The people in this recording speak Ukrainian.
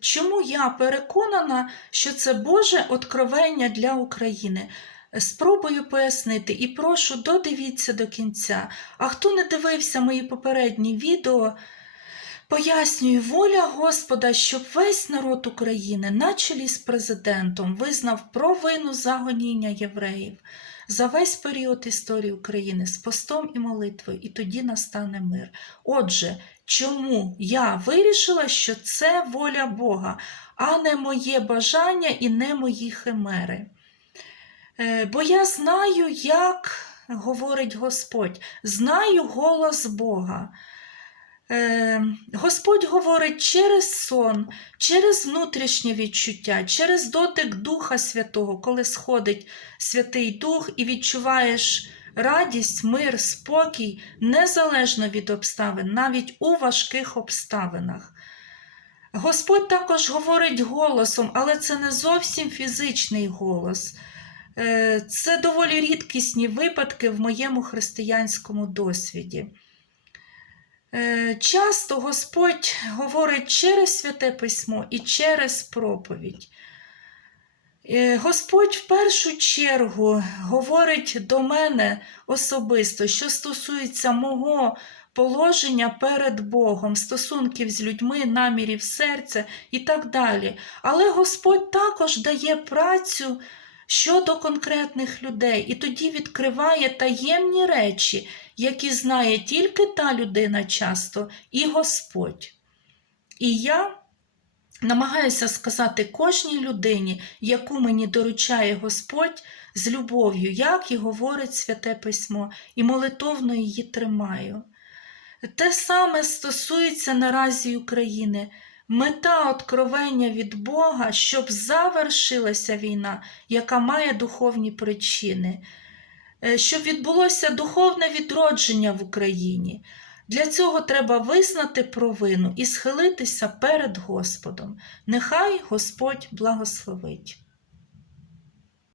Чому я переконана, що це Боже откровення для України? Спробую пояснити і прошу додивіться до кінця. А хто не дивився мої попередні відео, пояснюю, воля Господа, щоб весь народ України, на чолі з президентом, визнав провину загоніння євреїв за весь період історії України з постом і молитвою, і тоді настане мир. Отже, чому я вирішила, що це воля Бога, а не моє бажання і не мої химери? Е, Бо я знаю, як говорить Господь, знаю голос Бога. Е, Господь говорить через сон, через внутрішнє відчуття, через дотик Духа Святого, коли сходить Святий Дух і відчуваєш радість, мир, спокій, незалежно від обставин, навіть у важких обставинах. Господь також говорить голосом, але це не зовсім фізичний голос. Е, Це доволі рідкісні випадки в моєму християнському досвіді. Е, Часто Господь говорить через Святе Письмо і через проповідь. Е, Господь в першу чергу говорить до мене особисто, що стосується мого положення перед Богом, стосунків з людьми, намірів серця і так далі. Але Господь також дає працю щодо конкретних людей, і тоді відкриває таємні речі, які знає тільки та людина часто і Господь. І я намагаюся сказати кожній людині, яку мені доручає Господь, з любов'ю, як і говорить Святе Письмо, і молитовно її тримаю. Те саме стосується наразі України. Мета откровення від Бога, щоб завершилася війна, яка має духовні причини, Е, щоб відбулося духовне відродження в Україні. Для цього треба визнати провину і схилитися перед Господом. Нехай Господь благословить.